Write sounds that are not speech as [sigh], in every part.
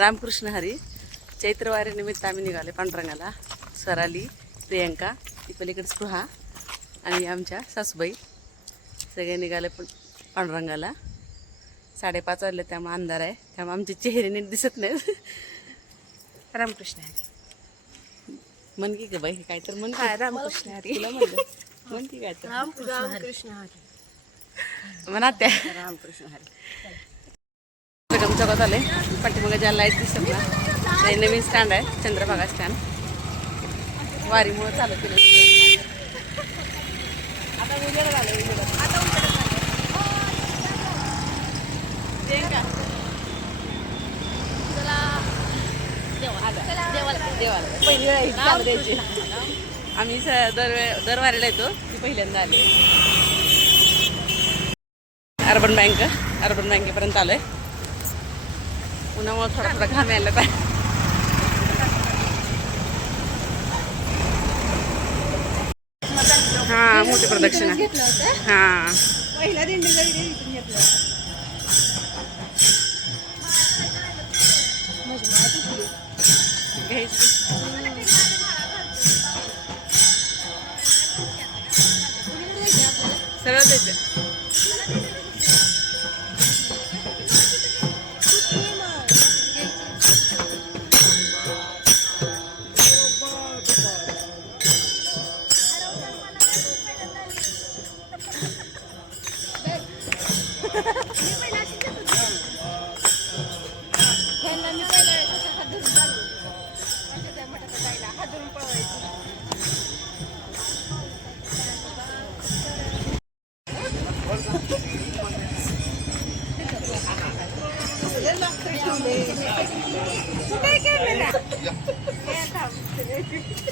रामकृष्ण हरी. चैत्रवारी निमित्त आम्ही निघाले पांडुरंगाला. स्वराली प्रियंका ती पलीकडे स्पृहा आणि आमच्या सासूबाई. सगळे निघाले पण पांडुरंगाला. साडेपाच वाजले त्यामुळे अंधार आहे. त्यामुळे आमचे चेहरे नीट दिसत नाहीत. रामकृष्ण हरी. मन की ग बाई काय तर मन काय रामकृष्ण हरी. तुला म्हणलं मन की काय तर रामकृष्ण हरी. म्हणा त्या रामकृष्ण हरी. गम चौकात आले. पाठीमागे ज्या लाइट दिसत ना ते नवीन स्टँड आहे चंद्रभागा स्टँड वारीमुळे चालू केलं. आता उजेड झालं उजेड. आता पहिली चालू द्यायची आम्ही स- दर दरवारीला येतो ती पहिल्यांदा आले. अर्बन बँक अर्बन बँकेपर्यंत आलोय. उन्हामुळे थोडा थोडा घाम यायला काय हा मोठी प्रदक्षिणा. हा. पहिल्या दिंडीला घेतलं सरळ द्यायचं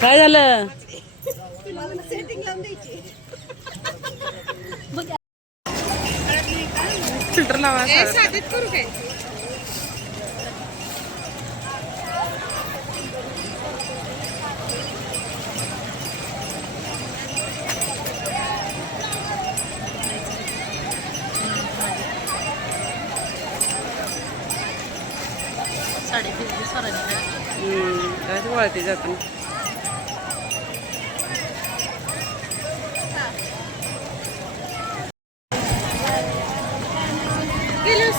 काय झालं? फिल्टर लावा करू काय? हम्म, वळते जातं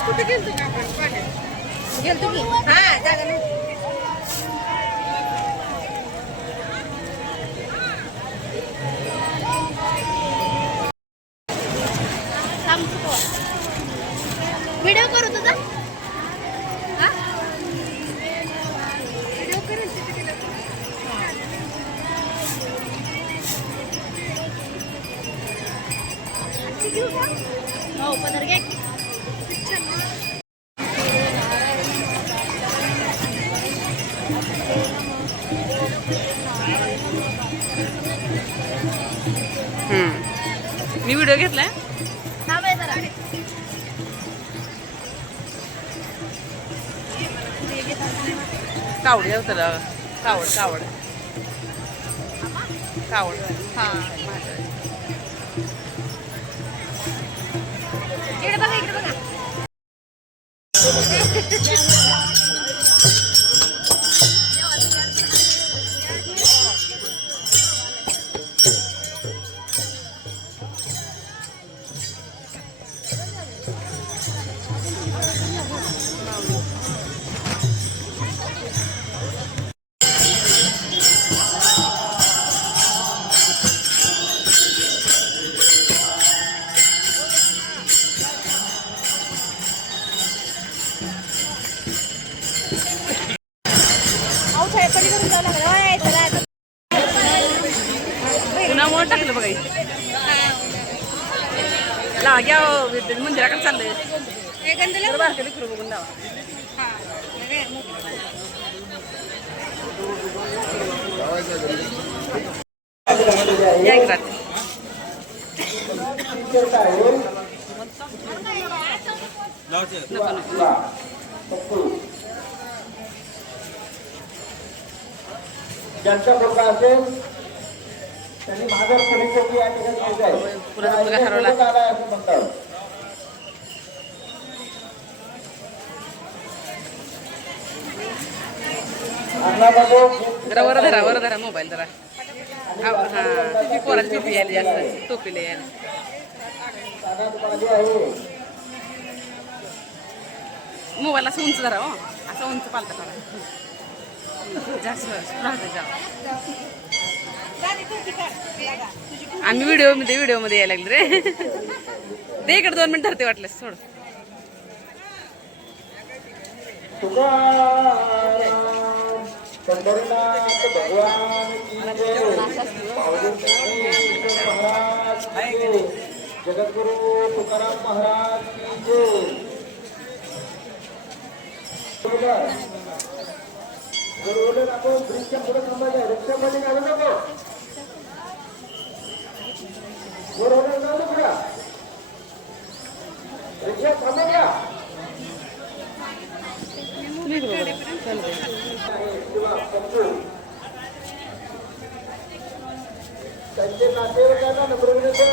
कुठे गेलतो? का आपण गेलतो की हा जागा मी व्हिडिओ घेतलाय. हा बाय जरा. कावड कावड कावड. कावड हा. इकडे बघा इकडे बघा. उन्हामुळे टाकलं बघा इथे. ला घ्या हो, मंदिराकडे चाललंय जरा बारकं लेकरू बघून लावा या इकडं आते. नको नको ज्यांचा धोका असेल आहे. पुन्हा मुलगा हरवला. जरा वर धरा वर धरा मोबाईल जरा. हा हा. ती पोराची टोपी यायला जास्त टोपीला यायला आली मोबाईल असं उंच धरा हो. असं उंच पालता करा. जास्त राहते जा आम्ही व्हिडिओमध्ये व्हिडिओमध्ये यायला लागले रे. दे इकडे दोन मिनिट धरते वाटल्यास थोडं तुकाराम महाराज की जय. जगद्गुरु तुकाराम महाराज की नको ब्रिजच्या पुढे थांबायचं रिक्षामध्ये घालू नको. बरोबर जाऊ नका रिक्षा थांबा द्या. त्यांचे नातेवाईकांना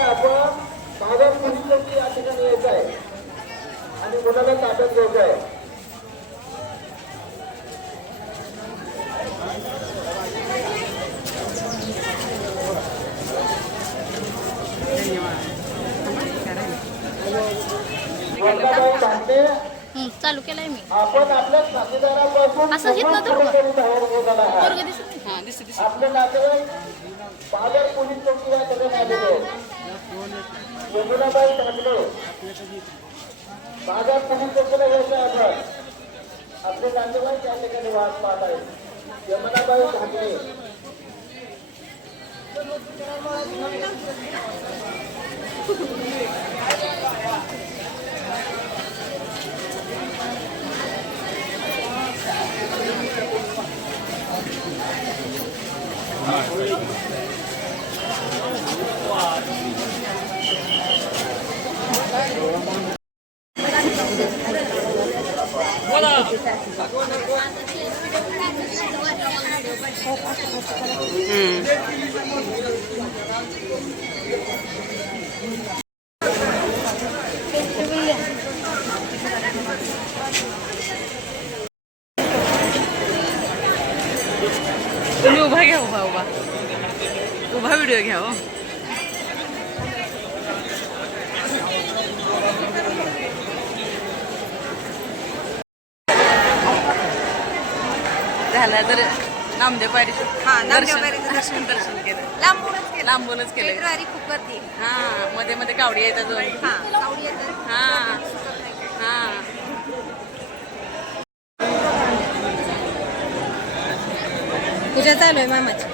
आपण माझ्या पोलीस चौकी या ठिकाणी यायचं आहे आणि मुलाला ताब्यात घ्यायचं आहे वर्गाबाई भांडे हं, चालू केलाय मी आपण आपल्या साथीदारापासून असं घेत थोडं तरी बाहेर निघाला आहात. पोरगं दिसत नाही. हा दिसते दिसते. आपले नातेवाईक पालक पोलीस चौकी या ठिकाणी आलेले आहेत. यमुनाबाई ठाकरे बाजार पोलीस चौकीला यायचं आपण आपले नातेवाईक या ठिकाणी वाट पाहत आहेत. यमुनाबाई ठाकरे तुम्ही उभा घ्या उभा उभा उभा व्हिडिओ घ्या हो झालं तर नामदेव पायरीचं हा, नामदेव दर्शन- पायरीचं दर्शन. दर्शन केलं लांबूनच केलं लांबूनच केलं फेब्रुवारी खूप गर्दी आहे. हा मध्ये मध्ये कावडी येतात दोन. हा येतात. हा. नाही. हा. पूजा चालू आहे मामाची.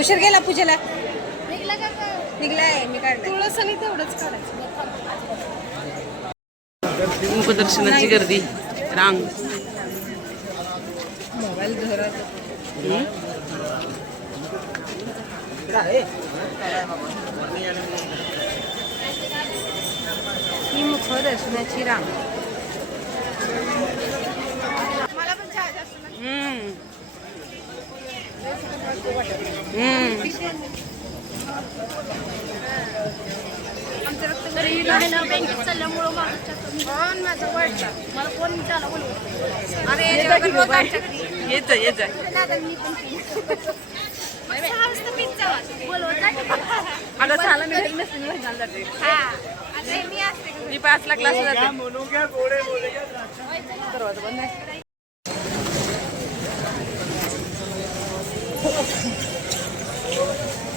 उशीर गेला पूजेला? निघलाय मी काढलाय. तुळस आणि तेवढंच काढायचं. मुखदर्शनाची गर्दी. रांग मोबाईल धरत हम्म? ही मुख दर्शनाची रांग मला पण चहा जास्त नाही. हम्म. हम्म. आमचं रक्त तरी राहायला बँकेत चालल्यामुळं मागच्या पण माझं वाढलं मला कोण विचारला बोलवलं अरे याच्यावर रोज आमच्या घरी. येत. दादा मी पण अगं झालं मी घरी नसते जाते हा पाचला क्लासला जाते. दरवाजा बंद आहे.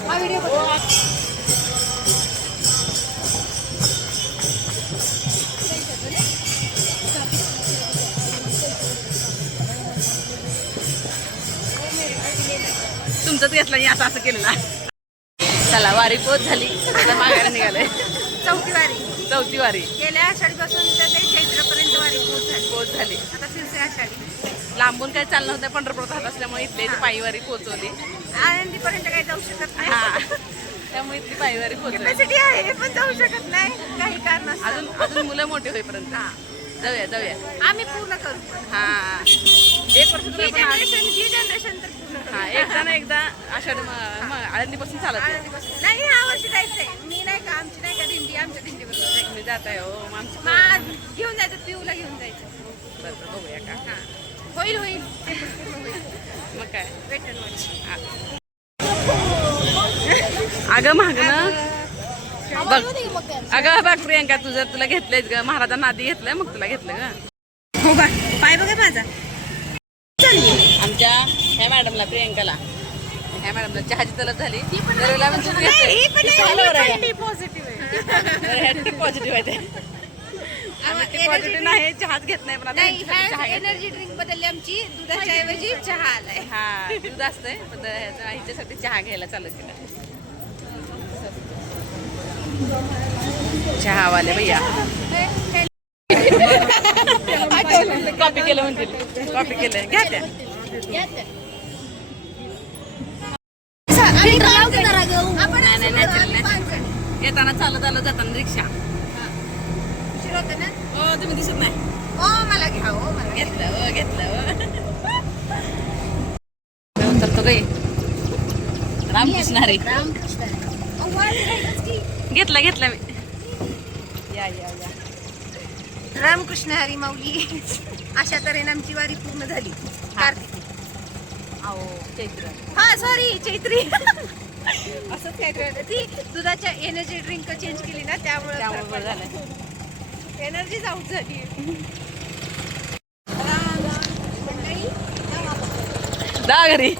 हा व्हिडिओ तुमचंच घेतलं आणि असं असं केलं ना चला वारी पोच झाली. आता मागायला निघाले चौथी वारी. चौथी वारी. गेल्या आषाढीपासून तर ते चैत्रपर्यंत वारी पोहोच झाली. पोच झाली. आता फिरते आषाढी. लांबून काय चाललं होतं पंढरपूर राहत असल्यामुळे इथले इथे पायीवारी पोचवली. आनंदीपर्यंत काही जाऊ शकत हा. नाही त्यामुळे इथली पायीवारी कॅपॅसिटी आहे पण जाऊ शकत नाही. काही कारण अजून अजून मुलं मोठी होईपर्यंत. जाऊया जाऊया. आम्ही पूर्ण करू. ही तुला पण आज- जनरेशन ही जनरेशन तर पूर्ण करू. हा एकदा ना एकदा आषाढ आळंदीपासून चालत. नाही ह्या वर्षी जायचंय. मी नाही का आमची नाही का दिंडी आमच्या जायचं मी जात आहे हो मग आमची मग घेऊन जायचं पिऊला घेऊन जायचं. बघूया का. हा. होईल होईल. अगं महाग ना. बघ. अगं बघ प्रियंका तुझं तुला घेतलंयच ग. महाराजांना आधी घेतलंय मग तुला घेतलं ग. हो बा पाय बघा माझा. आमच्या ह्या मॅडमला प्रियंकाला. ह्या मॅडमला चहाची तलप झाली. दरवेळेला पॉझिटिव्ह आहे. ते आम्ही पॉझिटिव्ह नाही चहाच घेत नाही पण आता ह्यांच्यासाठी चहा. एनर्जी ड्रिंक बदलली आमची. दुधाच्या ऐवजी चहा आलाय. हा दूध असतंय पण ह्याचं- हिच्यासाठी चहा घ्यायला चालू केलं चहावाले भैया. कॉपी केलं म्हणतील. कॉपी केलं घ्या त्या. येताना चालत आलं जाताना रिक्षा. उशीर होतं ना? हो तुम्ही दिसत नाही. ओ मला घ्या ओ मला घ्या. घेतलं हो घेतलं हो. [laughs] उतरतो गाई रामकृष्ण की. घेतला घेतला मी. या या या. रामकृष्ण हरी माऊली. अशा तऱ्हेने आमची वारी पूर्ण झाली. कार्तिकी. हा सॉरी चैत्री. [laughs] असंच होतं. ती दुधाच्या एनर्जी ड्रिंक चेंज केली ना त्यामुळे एनर्जी आउट झाली. जा घरी.